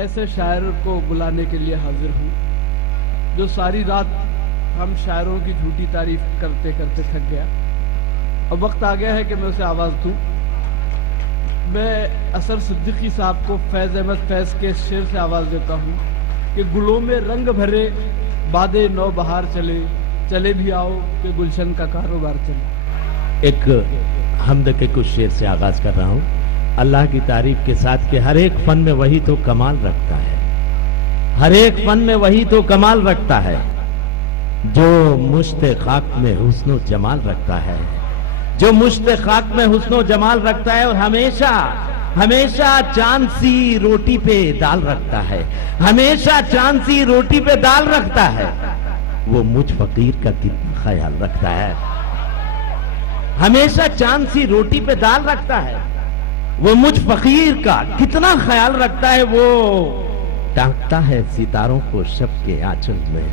ایسے شاعر کو بلانے کے لیے حاضر ہوں جو ساری رات ہم شاعروں کی جھوٹی تعریف کرتے کرتے تھک گیا. اب وقت آ گیا ہے کہ میں اسے آواز دوں. میں اثر صدیقی صاحب کو فیض احمد فیض کے شعر سے آواز دیتا ہوں کہ گلوں میں رنگ بھرے باد نو بہار چلے، چلے بھی آؤ کہ گلشن کا کاروبار چلے. ایک حمد کے کچھ شعر سے آغاز کر رہا ہوں اللہ کی تعریف کے ساتھ کہ ہر ایک فن میں وہی تو کمال رکھتا ہے، ہر ایک فن میں وہی تو کمال رکھتا ہے جو مشت خاک میں حسن و جمال رکھتا ہے، جو مشت خاک میں حسن و جمال رکھتا ہے اور ہمیشہ ہمیشہ چاند سی روٹی پہ دال رکھتا ہے، ہمیشہ چاند سی روٹی پہ دال رکھتا ہے. وہ مجھ فقیر کا کتنا خیال رکھتا ہے، ہمیشہ چاند سی روٹی پہ دال رکھتا ہے. وہ مجھ فقیر کا کتنا خیال رکھتا ہے. وہ ٹانکتا ہے ستاروں کو شب کے آنچل میں،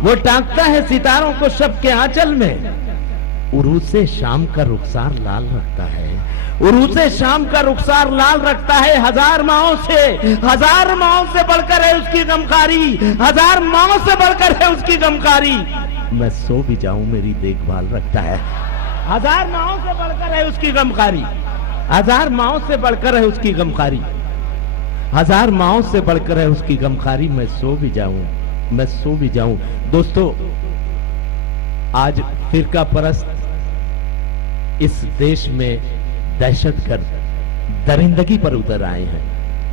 وہ ٹانکتا ہے ستاروں کو شب کے آنچل میں. عروس شام کا رخسار لال رکھتا ہے، عروس شام کا رخسار لال رکھتا ہے. ہزار ماہوں سے بڑھ کر ہے اس کی غمخاری، ہزار ماہوں سے بڑھ کر ہے اس کی غمخاری. میں سو بھی جاؤں میری دیکھ بھال رکھتا ہے. ہزار ماہوں سے بڑھ کر ہے اس کی غمخاری، ہزار ماہوں سے بڑھ کر ہے اس کی غمخاری، ہزار ماہوں سے بڑھ کر ہے اس کی غمخاری. میں سو بھی جاؤں، میں سو بھی جاؤں. دوستو، آج فرقہ پرست اس دیش میں دہشت گرد درندگی پر اتر آئے ہیں،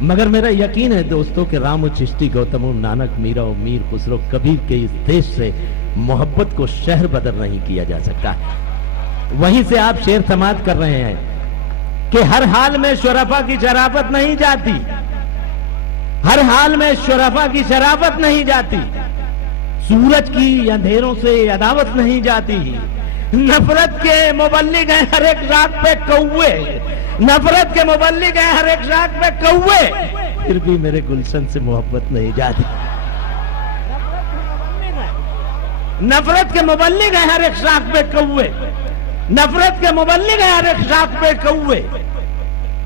مگر میرا یقین ہے دوستو کہ رام و چشتی، گوتم و نانک، میرا و میر خسرو کبیر کے اس دیش سے محبت کو شہر بدر نہیں کیا جا سکتا. وہیں سے آپ شعر سماعت کر رہے ہیں کہ ہر حال میں شرفا کی شرافت نہیں جاتی، ہر حال میں شرفا کی شرافت نہیں جاتی. سورج کی اندھیروں سے عداوت نہیں جاتی. نفرت کے مبلغ ہیں ہر ایک راگ پہ کوے، نفرت کے مبلغ ہیں ہر ایک راگ پہ کوے، پھر بھی میرے گلشن سے محبت نہیں جاتی. نفرت کے مبلغ ہیں ہر ایک راگ پہ کوے، نفرت کے مبلغ ہیں ہر ایک راگ پہ کوے،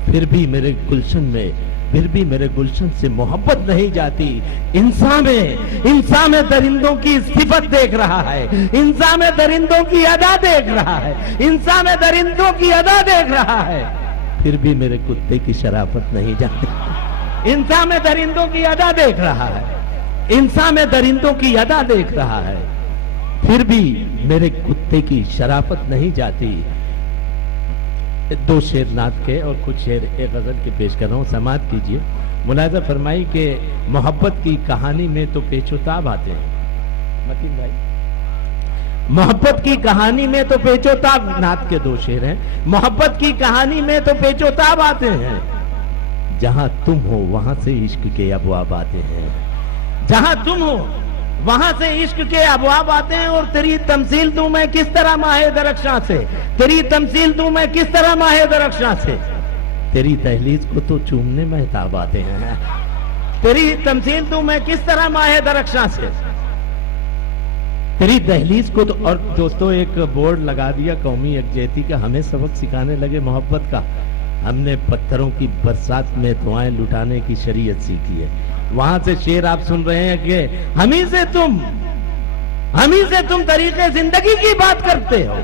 پھر بھی میرے گلشن میں، پھر بھی میرے گلشن سے محبت نہیں جاتی. انسان میں درندوں کی صفت دیکھ رہا ہے، انسان میں درندوں کی ادا دیکھ رہا ہے، انسان میں درندوں کی ادا دیکھ رہا ہے، پھر بھی میرے کتے کی شرافت نہیں جاتی. انسان میں درندوں کی ادا دیکھ رہا ہے، انسان میں درندوں کی ادا دیکھ رہا ہے، پھر بھی میرے کتے کی شرافت نہیں جاتی. دو شعر نعت کے اور کچھ شعر ایک غزل کے پیش کر رہا ہوں، سماعت کیجئے. ملاحظہ فرمائی کہ محبت کی کہانی میں تو پیچ و تاب آتے ہیں. متین بھائی، محبت کی کہانی میں تو پیچ و تاب، نعت کے دو شعر ہیں. محبت کی کہانی میں تو پیچ و تاب آتے ہیں، جہاں تم ہو وہاں سے عشق کے ابواب آتے ہیں، جہاں تم ہو وہاں سے عشق کے ابواب آتے ہیں. اور تیری تمثیل دوں میں کس طرح ماہ درخشاں سے، تیری تمثیل دوں میں کس طرح ماہ درخشاں سے، تیری دہلیز کو تو چومنے مہتاب آتے ہیں. تیری تمثیل دوں میں کس طرح ماہ درخشاں سے، تیری دہلیز کو تو. اور دوستو، ایک بورڈ لگا دیا قومی یکجہتی کا، ہمیں سبق سکھانے لگے محبت کا. ہم نے پتھروں کی برسات میں دعائیں لٹانے کی شریعت سیکھی ہے. وہاں سے شعر آپ سن رہے ہیں کہ ہمیں سے تم طریقے زندگی کی بات کرتے ہو،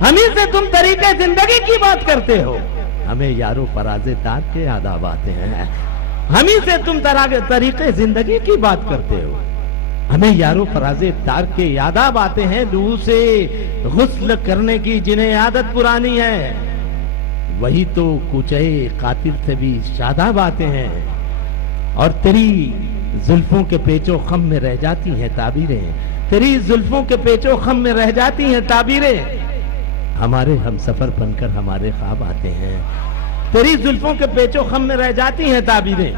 ہمیں سے تم طریقے زندگی کی بات کرتے ہو، ہمیں یارو فراز دار کے آداب آتے ہیں. ہمیں سے تم طریقے زندگی کی بات کرتے ہو، ہمیں یارو فراز دار کے آداب آتے ہیں. لوح سے غسل کرنے کی جنہیں عادت پرانی ہے، وہی تو کوچے قاتل سے بھی شاداب آتے ہیں. اور تیری زلفوں کے پیچ و خم میں رہ جاتی ہیں تعبیریں، تیری زلفوں کے پیچ و خم میں رہ جاتی ہیں تعبیریں، ہمارے ہم سفر بن کر ہمارے خواب آتے ہیں. تیری زلفوں کے پیچ و خم میں رہ جاتی ہیں تعبیریں،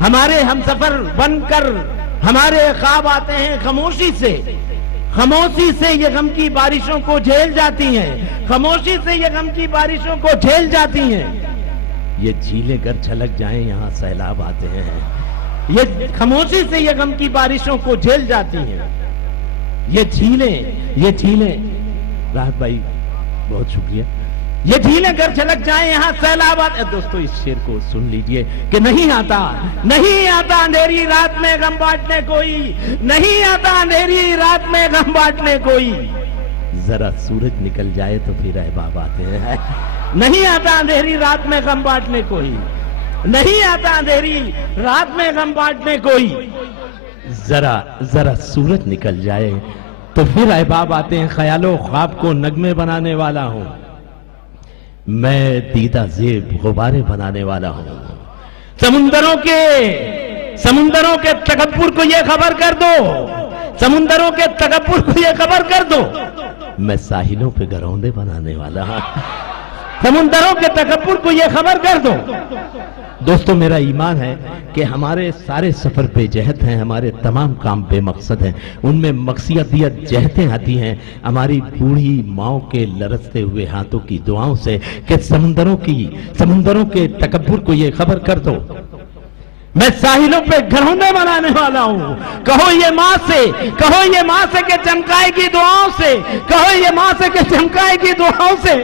ہمارے ہم سفر بن کر ہمارے خواب آتے ہیں. خاموشی سے یہ غم کی بارشوں کو جھیل جاتی ہیں، خاموشی سے یہ غم کی بارشوں کو جھیل جاتی ہیں. یہ جھیلیں گر چھلک جائیں یہاں سیلاب آتے ہیں، یہ خاموشی سے یہ غم کی بارشوں کو جھیل جاتی ہیں. یہ جھیلیں راحت بھائی بہت شکریہ. یہ جھیلیں گر چھلک جائیں یہاں سیلاب آتے. دوستو اس شعر کو سن لیجئے کہ نہیں آتا اندھیری رات میں غم بانٹنے کوئی, نہیں آتا اندھیری رات میں غم بانٹنے کوئی, ذرا سورج نکل جائے تو پھر احباب آتے ہیں. نہیں آتا اندھیری رات میں غم بانٹنے کوئی, نہیں آتا اندھیری رات میں غم بانٹنے کوئی, ذرا سورج نکل جائے تو پھر احباب آتے ہیں. خیال و خواب کو نغمے بنانے والا ہوں میں, دیدہ زیب غبارے بنانے والا ہوں. سمندروں کے تکبر کو یہ خبر کر دو, سمندروں کے تکبر کو یہ خبر کر دو, میں ساحلوں پہ گروندے بنانے والا ہوں. سمندروں کے تکبر کو یہ خبر کر دو. دوستو میرا ایمان ہے کہ ہمارے سارے سفر بے جہت ہیں, ہمارے تمام کام بے مقصد ہیں, ان میں مقصدیت جہتیں آتی ہیں ہماری بوڑھی ماؤں کے لرزتے ہوئے ہاتھوں کی دعاؤں سے کہ سمندروں کے تکبر کو یہ خبر کر دو میں ساحلوں پہ گھروندے بنانے والا ہوں. کہو یہ ماں سے کہ چمکائے گی دعاؤں سے, کہو یہ ماں سے کہ چمکائے گی دعاؤں سے,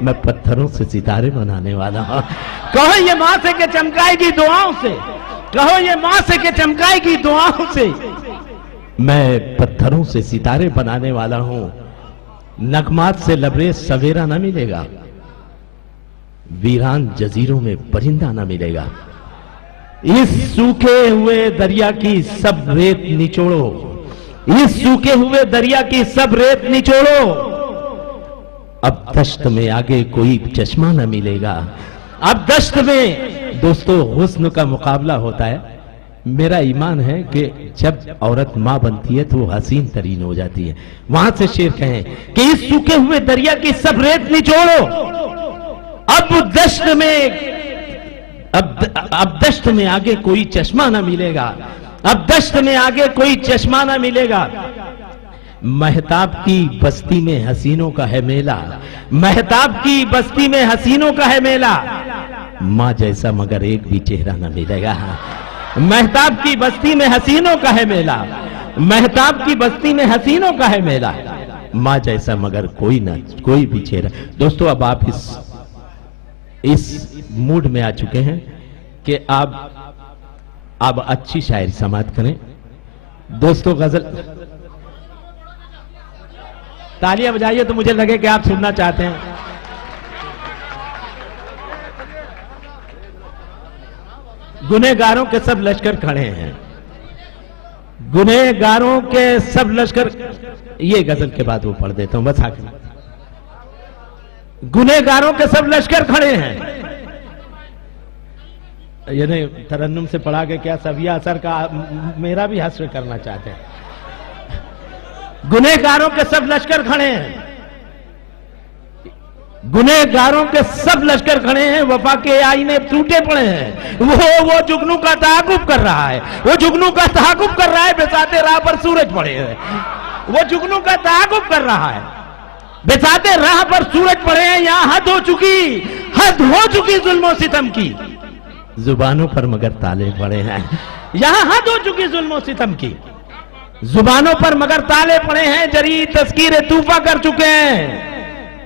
میں پتھروں سے ستارے بنانے والا ہوں. کہو یہ ماں سے کہ چمکائے گی دعاؤں سے, کہو یہ ماں سے کہ چمکائے گی دعاؤں سے, میں پتھروں سے ستارے بنانے والا ہوں. نغمات سے لبریز سویرا نہ ملے گا, ویران جزیروں میں پرندہ نہ ملے گا. اس سوکھے ہوئے دریا کی سب ریت نچوڑو, اس سوکھے ہوئے دریا کی سب ریت نچوڑو, اب دشت میں آگے کوئی چشمہ نہ ملے گا. اب دشت میں دوستو حسن کا مقابلہ ہوتا ہے. میرا ایمان ہے کہ جب عورت ماں بنتی ہے تو وہ حسین ترین ہو جاتی ہے. وہاں سے شعر کہیں کہ اس سوکھے ہوئے دریا کی سب ریت نچوڑو, اب دشت میں آگے کوئی چشمہ نہ ملے گا, اب دشت میں آگے کوئی چشمہ نہ ملے گا. مہتاب کی بستی میں حسینوں کا ہے میلہ, مہتاب کی بستی میں حسینوں کا ہے میلہ, ماں جیسا مگر ایک بھی چہرہ نہ ملے گا. مہتاب کی بستی میں حسینوں کا ہے میلہ, مہتاب کی بستی میں حسینوں کا ہے میلہ, ماں جیسا مگر کوئی بھی چہرہ. دوستو اب آپ اس موڈ میں آ چکے ہیں کہ آپ اچھی شاعری سماعت کریں. دوستو غزل تالیاں بجائیے تو مجھے لگے کہ آپ سننا چاہتے ہیں. گنہگاروں کے سب لشکر کھڑے ہیں, گنہگاروں کے سب لشکر, یہ غزل کے بعد وہ پڑھ دیتا ہوں بس آخر. گنہگاروں کے سب لشکر کھڑے ہیں, یعنی ترنم سے پڑھا کے کیا سویہ اثر کا میرا بھی حسر کرنا چاہتے ہیں. گنہگاروں کے سب لشکر کھڑے ہیں, گنہگاروں کے سب لشکر کھڑے ہیں, وفا کے آئینے ٹوٹے پڑے ہیں. وہ جگنو کا تعاقب کر رہا ہے, وہ جگنو کا تعاقب کر رہا ہے, بساتے راہ پر سورج پڑے ہیں. وہ جگنو کا تعاقب کر رہا ہے, بساتے راہ پر سورج پڑے ہیں. یہاں حد ہو چکی ظلم و ستم کی, زبانوں پر مگر تالے پڑے ہیں. یہاں حد ہو چکی ظلم و ستم کی, زبانوں پر مگر تالے پڑے ہیں. جری تذکیر طوفہ کر چکے ہیں,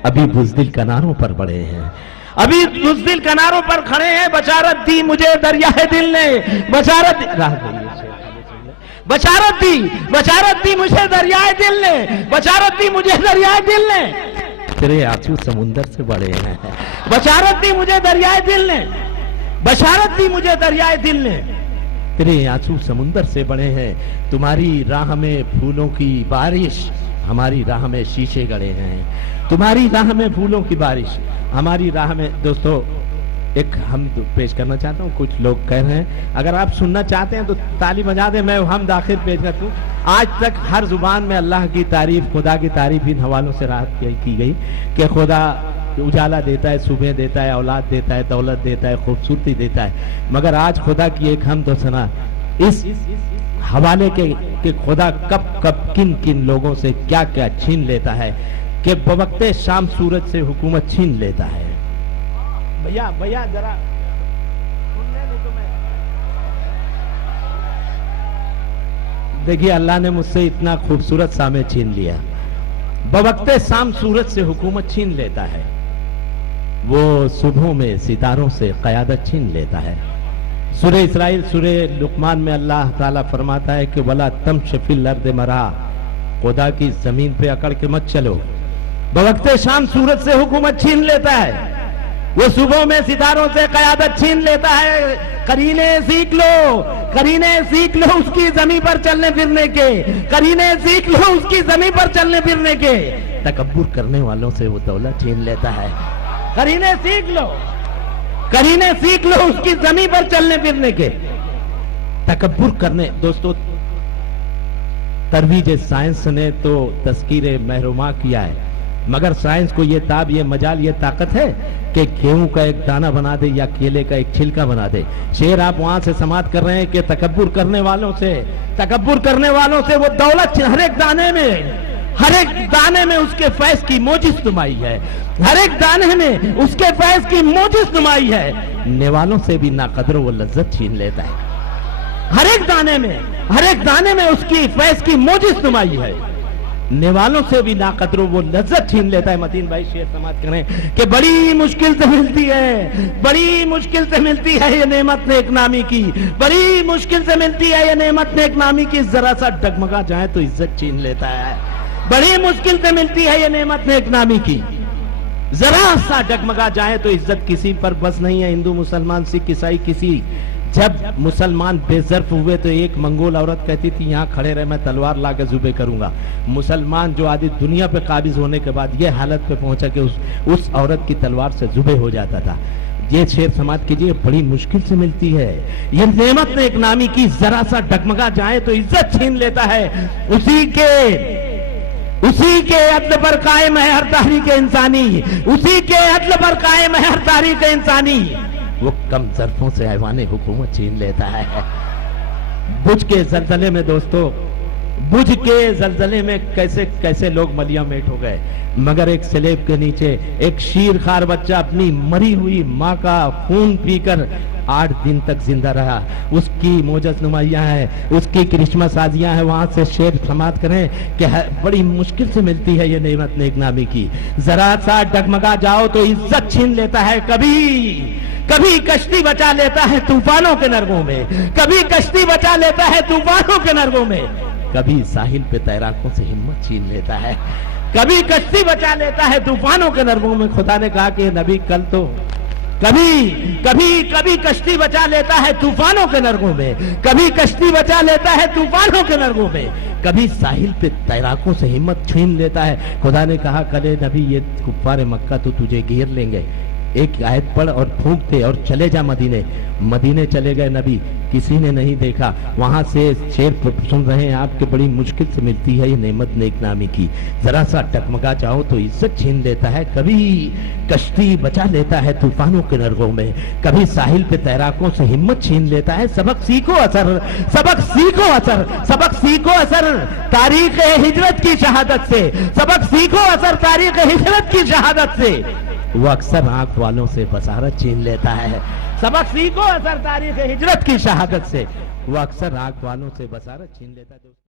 ابھی بزدل کناروں پر بڑے ہیں, ابھی بزدل کناروں پر کھڑے ہیں. بشارت دی مجھے دریائے دل نے, بشارت دی مجھے دریائے دل نے, بشارت دی مجھے دریائے دل نے, تیرے آنسو سمندر سے بڑے ہیں. بشارت دی مجھے دریائے دل نے, بشارت دی مجھے دریائے دل نے, تیرے آنسو سمندر سے بڑے ہیں. تمہاری راہ میں پھولوں کی بارش, ہماری راہ میں شیشے گڑے ہیں. تمہاری راہ میں پھولوں کی بارش, ہماری راہ میں. دوستو ایک حمد پیش کرنا چاہتا ہوں. کچھ لوگ کہہ رہے ہیں اگر آپ سننا چاہتے ہیں تو تالی بجا دیں, میں حمد آخر پیش کرتا ہوں. آج تک ہر زبان میں اللہ کی تعریف, خدا کی تعریف ان حوالوں سے راحت کی گئی کہ خدا اجالا دیتا ہے, صبح دیتا ہے, اولاد دیتا ہے, دولت دیتا ہے, خوبصورتی دیتا ہے. مگر آج خدا کی ایک حمد و ثنا اس حوالے کے کہ خدا کب کن کن لوگوں سے کیا کیا چھین لیتا ہے, کہ بوقت شام سورج سے حکومت چھین لیتا ہے. بھیا ذرا دیکھیے, اللہ نے مجھ سے اتنا خوبصورت سامع چھین لیا. بوقت شام سورج سے حکومت چھین لیتا ہے. وہ صبحوں میں ستاروں سے قیادت چھین لیتا ہے. سورہ اسرائیل سورہ لقمان میں اللہ تعالیٰ فرماتا ہے کہ وَلَا تَمْشِ فِي الْأَرْضِ مَرَحًا، خدا کی زمین پہ اکڑ کے مت چلو. بوقت شام سورج سے حکومت چھین لیتا ہے، وہ صبحوں میں ستاروں سے قیادت چھین لیتا ہے. قرینے سیکھ لو، قرینے سیکھ لو اس کی زمین پر چلنے پھرنے کے، قرینے سیکھ لو اس کی زمین پر چلنے پھرنے کے. تکبر کرنے والوں سے وہ دولت چھین لیتا ہے. قرینے سیکھ لو، قرینے سیکھ لو اس کی زمین پر چلنے پھرنے کے. تکبر کرنے دوستو، ترویج سائنس نے تو تذکیر محروما کیا ہے، مگر سائنس کو یہ تاب، یہ مجال، یہ طاقت ہے کہ گیہوں کا ایک دانہ بنا دے یا کیلے کا ایک چھلکا بنا دے. شعر آپ وہاں سے سماعت کر رہے ہیں کہ تکبر کرنے والوں سے وہ دولت ہر ایک دانے میں اس کے فیض کی موجز نمائی ہے، ہر ایک دانے میں اس کے فیض کی موجز نمائی ہے. نیوالوں سے بھی ناقدر وہ لذت چھین لیتا ہے. ہر ایک دانے میں اس کی فیض کی موجز نمائی ہے. نیوالوں سے بھی ناقدر وہ لذت چھین لیتا ہے. متین بھائی شعر سماعت کریں کہ بڑی مشکل سے ملتی ہے یہ نعمت نیک نامی کی، بڑی مشکل سے ملتی ہے یہ نعمت نیک نامی کی. ذرا سا ڈگمگا جائے تو عزت چھین لیتا ہے. بڑی مشکل سے ملتی ہے یہ نعمت نیک نامی کی، ذرا سا ڈگمگا جائے تو عزت کسی پر بس نہیں ہے. ہندو، مسلمان، سکھ، عیسائی کسی، جب مسلمان بے ظرف ہوئے تو ایک منگول عورت کہتی تھی یہاں کھڑے رہے، میں تلوار لا کے ذبح کروں گا. مسلمان جو آدھی دنیا پہ قابض ہونے کے بعد یہ حالت پہ پہنچا کہ اس عورت کی تلوار سے ذبح ہو جاتا تھا. یہ شعر سماعت کیجئے، بڑی مشکل سے ملتی ہے یہ نعمت نیک نامی کی، ذرا سا ڈگمگا جائے تو عزت چھین لیتا ہے. اسی کے عدل پر قائم ہے ہر تحریک انسانی، اسی کے عدل پر قائم ہے ہر تحریک انسانی. وہ کم ظرفوں سے ایوان حکومت چھین لیتا ہے. بج کے زلزلے میں دوستو، بج کے زلزلے میں کیسے لوگ ملیاں میٹ ہو گئے، مگر ایک سلیب کے نیچے ایک شیر خار بچہ اپنی مری ہوئی ماں کا خون پی کر 8 دن تک زندہ رہا. اس کی موجز نمائیاں ہیں، اس کی کرشمہ سازیاں ہیں. وہاں سے شعر سماعت کریں کہ بڑی مشکل سے ملتی ہے یہ نعمت نیک نامی کی، ذرا سا ڈگمگا جاؤ تو عزت چھین لیتا ہے. کبھی کشتی بچا لیتا ہے طوفانوں کے نرگوں میں، کبھی کشتی بچا لیتا ہے طوفانوں کے نرگوں میں، کبھی ساحل پہ تیراکوں سے ہمت چھین لیتا ہے. کبھی کشتی بچا لیتا ہے طوفانوں کے نرگوں میں. خدا نے کہا کہ نبی کل تو کبھی کشتی بچا لیتا ہے طوفانوں کے نرگوں میں، کبھی کشتی بچا لیتا ہے طوفانوں کے نرگوں میں، کبھی ساحل پہ تیراکوں سے ہمت چھین لیتا ہے. خدا نے کہا کل نبی یہ کفار مکہ تو تجھے گھیر لیں گے، ایک آیت پڑھ اور پھونک دے اور چلے جا مدینے چلے گئے نبی، کسی نے نہیں دیکھا. وہاں سے شعر سن رہے ہیں آپ کے بڑی مشکل سے ملتی ہے یہ نعمت نیک نامی کی، ذرا سا ٹکمگا جاؤ تو عزت چھین لیتا ہے. کبھی کشتی بچا لیتا ہے طوفانوں کے نرگوں میں، کبھی ساحل پہ تیراکوں سے ہمت چھین لیتا ہے. سبق سیکھو اثر تاریخ ہجرت کی شہادت سے، سبق سیکھو اثر تاریخ ہجرت کی شہادت سے. وہ اکثر آنکھ والوں سے بصارت چھین لیتا ہے. سبق سیکھو اثر تاریخ ہجرت کی شہادت سے، وہ اکثر آنکھ والوں سے بصارت چھین لیتا ہے.